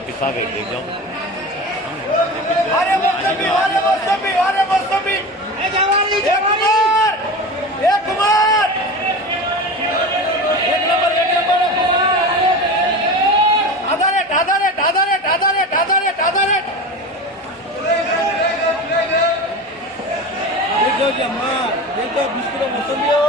वापिस आ गई देख जाओ। अरे मौसमी ए जवानी ए कुमार एक नंबर आधारे देखो जी अम्मा देखो बिस्कुट मौसमी हो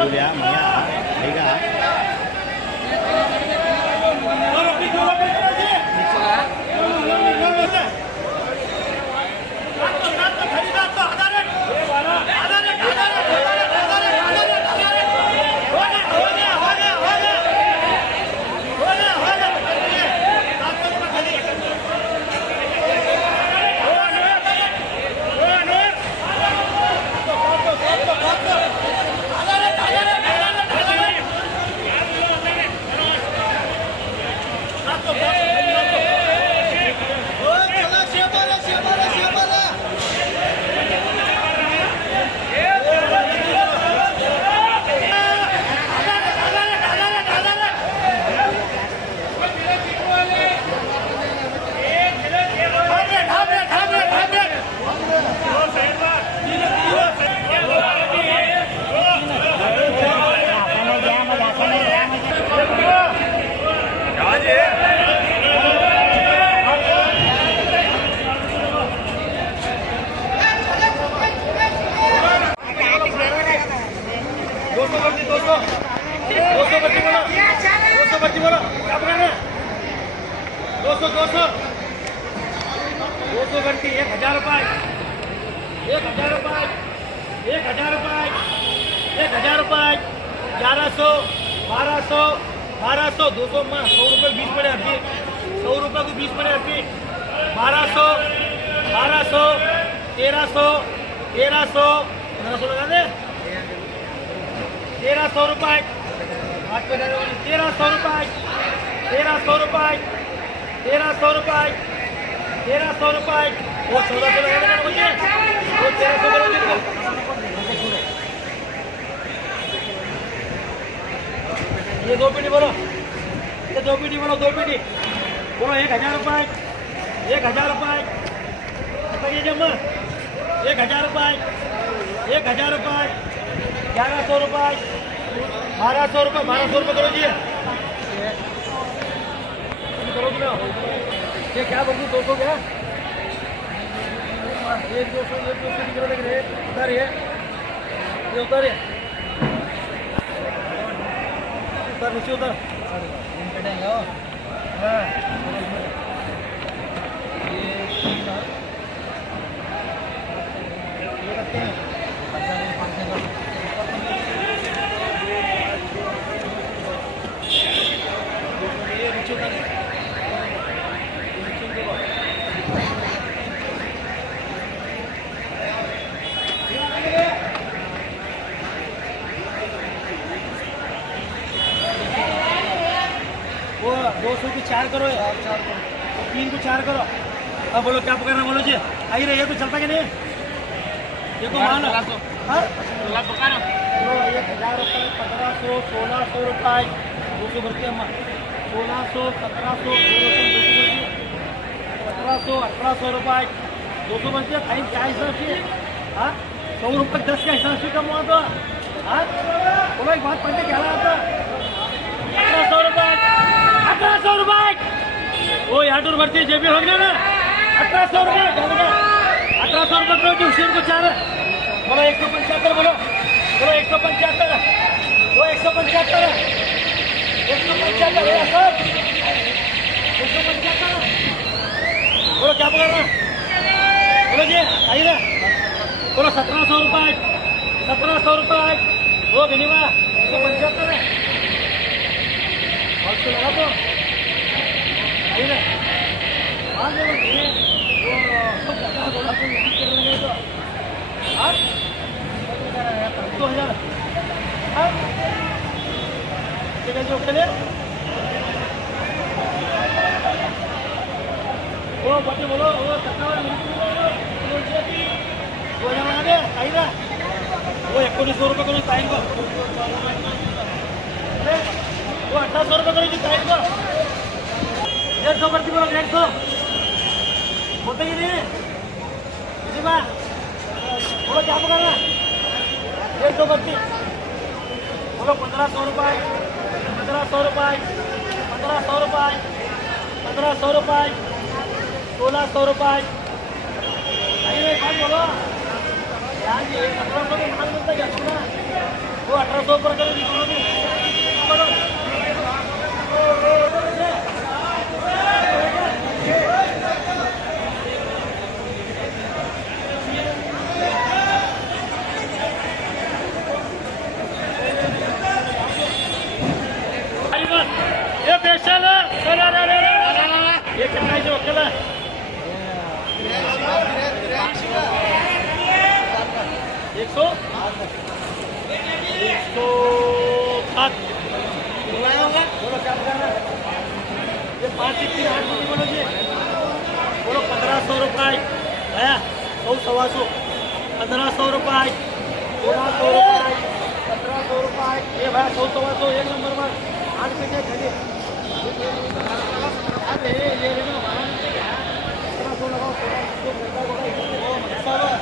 Julia, Mia, Liga. दो घंटी 1000 रुपये 1000 रुपये 1000 रुपये 1000 रुपये 1100 1200 1200 200 में 100 रुपये 20 पड़े आपकी 100 रुपये को 20 पड़े आपकी 1200 1200 1300 1300 1500 लगा दे 1300 रुपये 1300 रुपये 1300 रुपये 1300 रुपये 1300 रुपये वो 1400 लगा देना मुझे वो 1300 करोगे ये दो पीढ़ी बोलो ये दो पीढ़ी बोलो 1000 रुपये 1000 रुपये बताइए जमा 1000 रुपये 1000 रुपये 1100 रुपये 1200 रुपये 1200 रुपये करो जी करो ना ये क्या बोलूँ 200 क्या 1 200 किलो लग रहे उतार ये उतार नीचे उतार हाँ वो 200 की 4 करो 3 को 4 करो अब बोलो क्या पकड़ना बोलो जी आई रही है तो चलता क्या नहीं देखो मान 1000 रुपये 1500 1600 रुपये 200 भरती अम्मा 1600 1700 1700 1800 रुपये 200 भरती है फाइन क्या हिसाब से हाँ 100 रुपये 10 का हिसाब से कम हुआ तो हाँ बोलो एक बात पढ़ने क्या रहा था 1100 रुपये ओ याटूर भरती जे भी हो गया ना 1800 रुपये 1800 रुपये करो जी उसी को 4 बोलो 175 बोलो 175 वो 175 175 है सर 175 बोलो क्या बोल रहा बोलो जी आइए ना बोलो 1700 रुपये 1700 रुपये वो गनीमा 175 है और तो लगा तो आइए ना हाँ जो बोला तो नहीं कर लगे तो हाँ 2000 हाँ ठीक है जो के लिए वो बच्चे बोलो वो सत्तावन वो जमा दे आई ना वो 1900 रुपये करो टाइम को वो 1800 रुपये करो जी टाइम को 150 करती बोलो 150 होते ही नहीं किसी बात बोलो क्या पकड़ना 150 करती बोलो 1500 रुपये 1500 रुपये 1500 रुपये 1500 रुपये 1600 रुपये अरे कौन बोलो यार ये 1700 के माल मिलता क्या सुना वो 1800 पर करो जी दोनों भी बोलो ये स्पेशल ये कितना है जो अकेला 107 बोलो क्या करना ये 5 3 8 बोलो जी बोलो 1500 रुपये भैया 100 100 1500 रुपये 1600 रुपये 1700 रुपये ये भैया 100 100 एक नंबर पर 8 पे खाली अरे ये 1700 लगाओ 1600 लगाओ